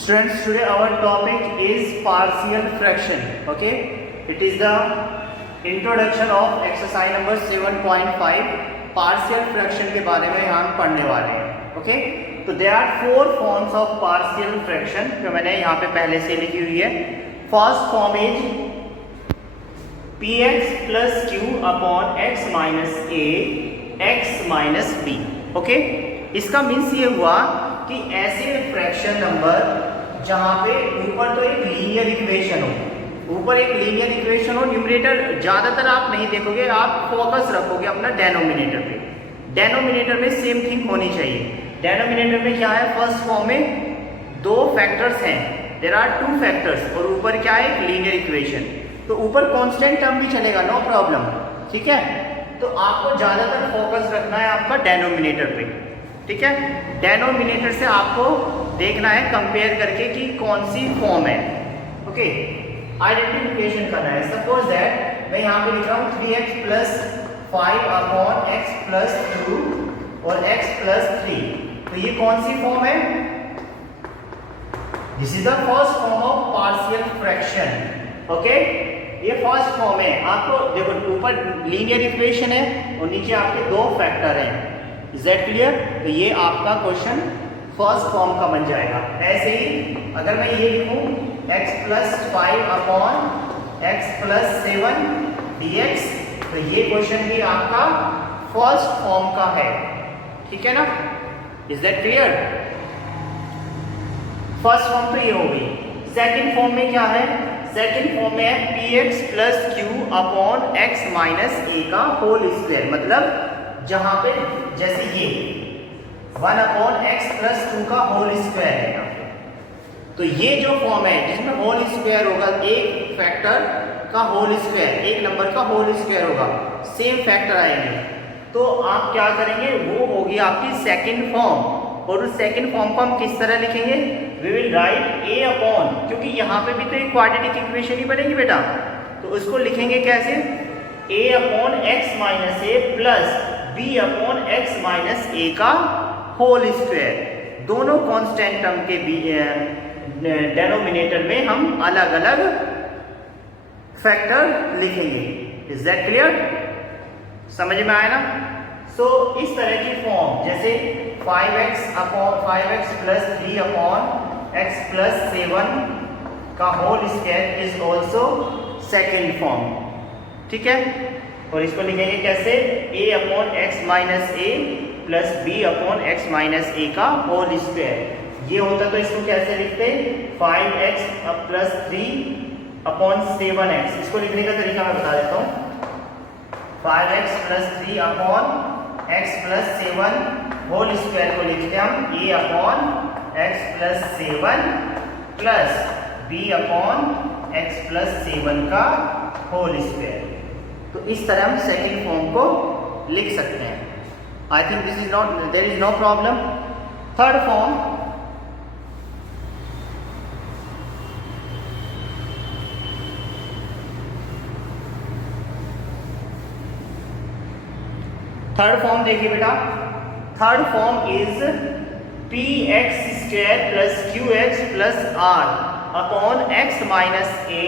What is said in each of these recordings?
Students, today our topic is partial fraction. Okay, it is the introduction of exercise number 7.5. partial fraction के बारे में हम पढ़ने वाले हैं. Okay, तो there are 4 forms of partial fraction जो मैंने यहाँ पे पहले से लिखी हुई है. First form is px plus q upon x minus a x minus b. Okay, इसका मीन्स ये हुआ कि ऐसे फ्रैक्शन नंबर जहां पे ऊपर तो एक लीनियर इक्वेशन हो, ऊपर एक लीनियर इक्वेशन हो, न्यूमरेटर ज्यादातर आप नहीं देखोगे, आप फोकस रखोगे अपना डेनोमिनेटर पे. डेनोमिनेटर में सेम थिंग होनी चाहिए. डेनोमिनेटर में क्या है, फर्स्ट फॉर्म में 2 फैक्टर्स हैं, देयर आर 2 फैक्टर्स, और ऊपर क्या है, एक लीनियर इक्वेशन. तो ऊपर कांस्टेंट टर्म भी चलेगा, नो प्रॉब्लम. ठीक है, तो आपको ज्यादातर फोकस रखना है आपका डेनोमिनेटर पे. ठीक है, डेनोमिनेटर से आपको देखना है कंपेयर करके कि कौन सी फॉर्म है. ओके, आइडेंटिफिकेशन करना है. सपोज दैट मैं यहाँ पे लिख रहा हूँ 3x plus 5 upon x plus 2 और x प्लस 3. तो ये कौन सी फॉर्म है? This is the first form of partial fraction. Okay, ये फर्स्ट फॉर्म है. आपको देखो ऊपर लीनियर इक्वेशन है और नीचे आपके 2 फैक्टर हैं. Is that clear? तो ये आपका क्वेश्चन फर्स्ट फॉर्म का बन जाएगा. ऐसे ही अगर मैं ये लिखूं x plus 5 upon x plus 7 dx, तो ये क्वेश्चन भी आपका फर्स्ट फॉर्म का है. ठीक है ना? Is that clear? First form तो ये हो गई. सेकेंड फॉर्म में क्या है? सेकेंड फॉर्म में है px plus q upon x माइनस a का होल स्क्वायर. मतलब जहां पे जैसे ये 1 अपॉन x प्लस 2 का होल स्क्वायर है यहाँ पे, तो ये जो फॉर्म है जिसमें होल स्क्वायर होगा, एक फैक्टर का होल स्क्वायर, एक नंबर का होल स्क्वायर होगा, सेम फैक्टर आएंगे, तो आप क्या करेंगे, वो होगी आपकी सेकंड फॉर्म. और उस सेकंड फॉर्म को हम किस तरह लिखेंगे? We will write a upon, क्योंकि यहाँ पे भी तो एक क्वाड्रेटिक इक्वेशन ही बनेगी बेटा, तो उसको लिखेंगे कैसे? a upon x minus a plus b upon x minus a का होल स्क्वायर. दोनों कांस्टेंट टर्म के डेनोमिनेटर में हम अलग अलग फैक्टर लिखेंगे. Is that clear? समझ में आया ना? सो इस तरह की फॉर्म जैसे 5x upon 5x plus 3 upon x plus 7 का whole square is also second form. ठीक है, और इसको लिखेंगे कैसे? a upon x minus a plus b upon x minus a का होल स्क्वायर. ये होता तो इसको कैसे लिखते? 5x plus 3 upon 7x. इसको लिखने का तरीका मैं बता देता हूँ. 5x plus 3 upon X plus 7 whole square को लिखते हम a upon X plus 7 plus b upon X plus 7 का होल स्क्वायर. तो इस तरह हम सेकेंड फॉर्म को लिख सकते हैं. I think this is not, there is no problem. Third form, third form देखिए बेटा. Third form is px square plus qx plus r upon x माइनस a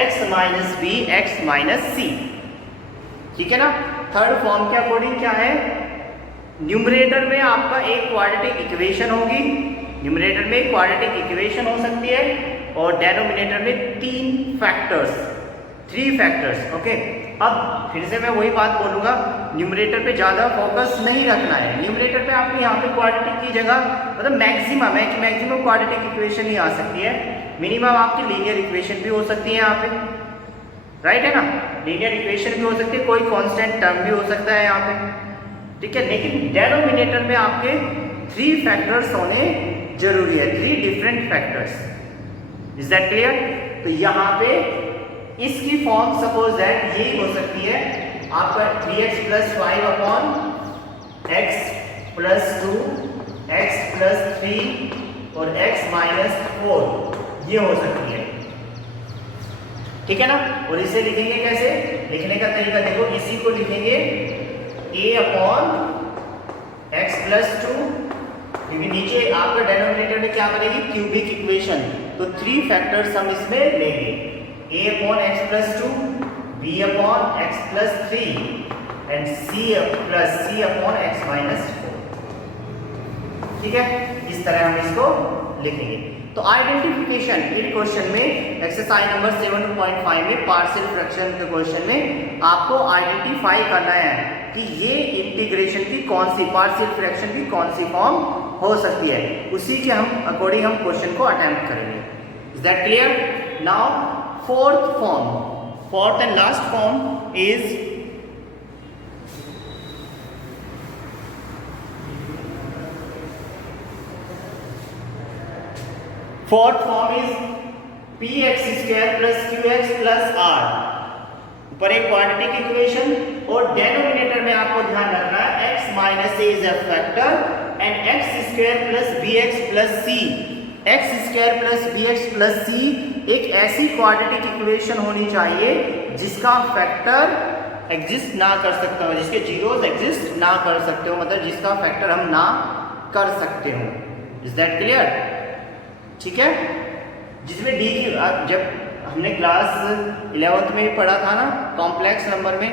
x minus b x minus c. ठीक है ना? Third form के according क्या है? Numerator में आपका एक क्वाड्रेटिक इक्वेशन होगी, न्यूमरेटर में एक क्वाड्रेटिक इक्वेशन हो सकती है, और डेनोमिनेटर में 3 फैक्टर्स, 3 फैक्टर्स. ओके, अब फिर से मैं वही बात बोलूंगा, न्यूमरेटर पे ज्यादा फोकस नहीं रखना है. न्यूमरेटर पे आपको यहाँ पे क्वाड्रेटिक की जगह मतलब मैक्सिमम है कि मैक्सिमम क्वाड्रेटिक इक्वेशन ही आ सकती है. मिनिमम आपकी लीनियर इक्वेशन भी हो सकती है यहाँ पे, राइट है ना? लीनियर इक्वेशन भी हो सकती है, कोई कांस्टेंट टर्म भी हो सकता है यहाँ पे. ठीक है, लेकिन डेनोमिनेटर में आपके 3 फैक्टर्स होने जरूरी है, 3 different factors. Is that clear? तो यहाँ पे इसकी फॉर्म सपोज दैट यही हो सकती है आपका 3x plus 5 upon X plus 2 x plus 3 और x माइनस 4. ये हो सकती है. ठीक है ना? और इसे लिखेंगे कैसे? लिखने का तरीका देखो, इसी को लिखेंगे a अपॉन एक्स प्लस 2 क्योंकि नीचे आपका डिनोमिनेटर में क्या बनेगी, क्यूबिक इक्वेशन, तो 3 फैक्टर्स हम इसमें लेंगे, a/x+2, b/x+3 एंड c/x-4। ठीक है, इस तरह हम इसको लिखेंगे। तो आइडेंटिफिकेशन इन क्वेश्चन में एक्सरसाइज नंबर 7.5 में पार्शियल फ्रैक्शन के क्वेश्चन में आपको आइडेंटिफाई करना है कि ये इंटीग्रेशन की कौन सी, पार्शियल फ्रैक्शन की कौन सी फॉर्म हो सकती है, उसी के हम अकॉर्डिंग हम क्वेश्चन को अटेम्प्ट करेंगे। Is that clear? Now fourth and last form is fourth form is px² plus qx plus r। ऊपर एक क्वाड्रेटिक इक्वेशन और डिनोमिनेटर में आपको ध्यान रखना है x माइनस a is a factor and x² plus bx plus c। x² plus bx plus c एक ऐसी क्वाड्रेटिक इक्वेशन होनी चाहिए जिसका फैक्टर एग्जिस्ट ना कर सकते हो, जिसके जीरोस एग्जिस्ट ना कर सकते हो, मतलब जिसका फैक्टर हम ना कर सकते हो। Is that clear? ठीक है, जिसमें डी की, जब हमने क्लास 11th में भी पढ़ा था ना, कॉम्प्लेक्स नंबर में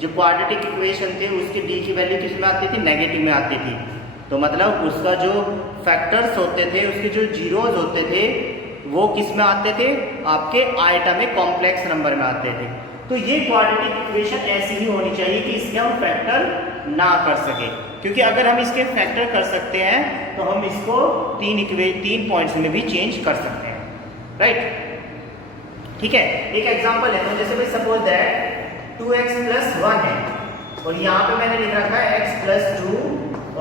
जो क्वाड्रेटिक इक्वेशन थे उसकी डी की वैल्यू किस में आती थी, नेगेटिव में आती थी। तो मतलब उसका जो फैक्टर्स होते थे, उसके जो जीरोज होते थे वो किस में आते थे, आपके आइटा में कॉम्प्लेक्स नंबर में आते थे। तो ये क्वाड्रेटिक इक्वेशन ऐसी ही होनी चाहिए कि इसके हम फैक्टर ना कर सके, क्योंकि अगर हम इसके फैक्टर कर सकते हैं तो हम इसको तीन पॉइंट्स में भी चेंज कर सकते हैं, राइट? ठीक है, एक एग्जांपल है, तो जैसे भाई सपोज दैट 2x + 1 है और यहाँ पे मैंने लिख रखा है x + 2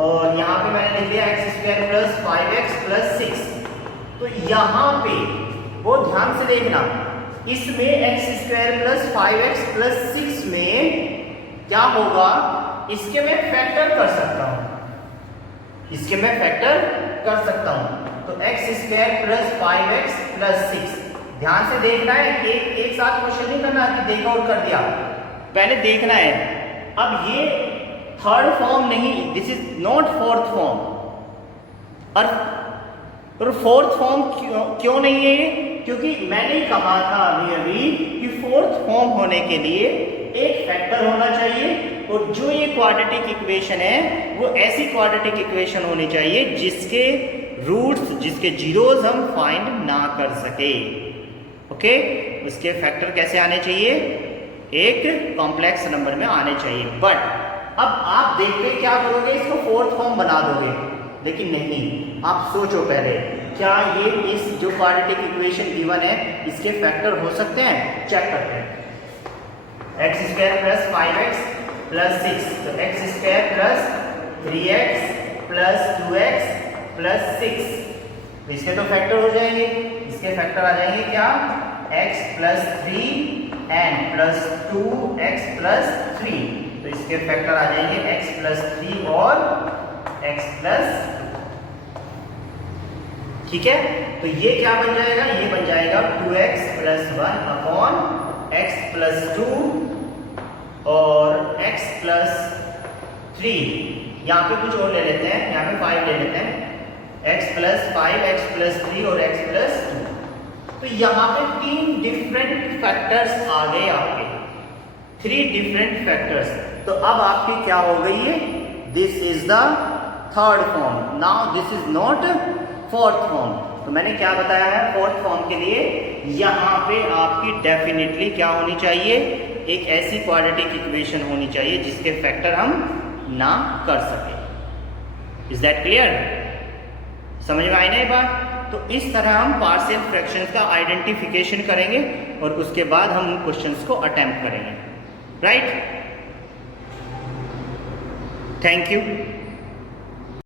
और यहाँ पे मैंने लिख दिया x² + 5x + 6। तो यहाँ पे वो ध्यान से देखना, इसमें x² + 5x + 6 में क्या होगा, इसके मैं फैक्टर कर सकता हूं, इसके मैं फैक्टर कर सकता हूं। तो x² + 5x + 6, ध्यान से देखना है, एक साथ क्वेश्चन नहीं करना कि देखा और कर दिया, पहले देखना है। अब ये थर्ड फॉर्म नहीं, this is not fourth form. और फोर्थ फॉर्म क्यों नहीं है? क्योंकि मैंने कहा था अभी कि फोर्थ फॉर्म होने के लिए एक फैक्टर होना चाहिए, और जो ये क्वाड्रेटिक इक्वेशन है वो ऐसी क्वाड्रेटिक इक्वेशन होनी चाहिए जिसके रूट्स, जिसके जीरोस हम फाइंड ना कर सके। ओके, उसके फैक्टर कैसे आने चाहिए, एक कॉम्प्लेक्स नंबर में आने चाहिए। बट अब आप देखते क्या करोगे, इसको फोर्थ फॉर्म बना दोगे, लेकिन नहीं, आप सोचो पहले, क्या ये इस जो क्वाड्रेटिक इक्वेशन गिवन है इसके फैक्टर हो सकते हैं? चेक करते हैं। x² + 5x + 6, तो x² + 3x + 2x + 6, तो इसके तो फैक्टर हो जाएंगे, इसके फैक्टर आ जाएंगे क्या, x + 3 and + 2x + 3, तो इसके फैक्टर आ जाएंगे x + 3 और x + 2। ठीक है, तो ये क्या बन जाएगा, ये बन जाएगा 2x + 1 x + 2 और x + 3। यहाँ पे कुछ और ले लेते हैं, यहाँ पे 5 ले लेते हैं, x + 5 x + 3 और x + 2। तो यहाँ पे 3 डिफरेंट फैक्टर्स आ गए आपके, 3 डिफरेंट फैक्टर्स। तो अब आपकी क्या हो गई है, this is the third form, now this is not fourth form. तो मैंने क्या बताया है, फोर्थ फॉर्म के लिए यहाँ पे आपकी डेफिनेटली क्या होनी चाहिए, एक ऐसी क्वाड्रेटिक इक्वेशन होनी चाहिए जिसके फैक्टर हम ना कर सके। Is that clear? समझ में आई ना ये बात? तो इस तरह हम पार्शियल फ्रैक्शंस का आइडेंटिफिकेशन करेंगे और उसके बाद हम उन क्वेश्चंस को अटेम्प्ट करेंगे, राइट? Thank you.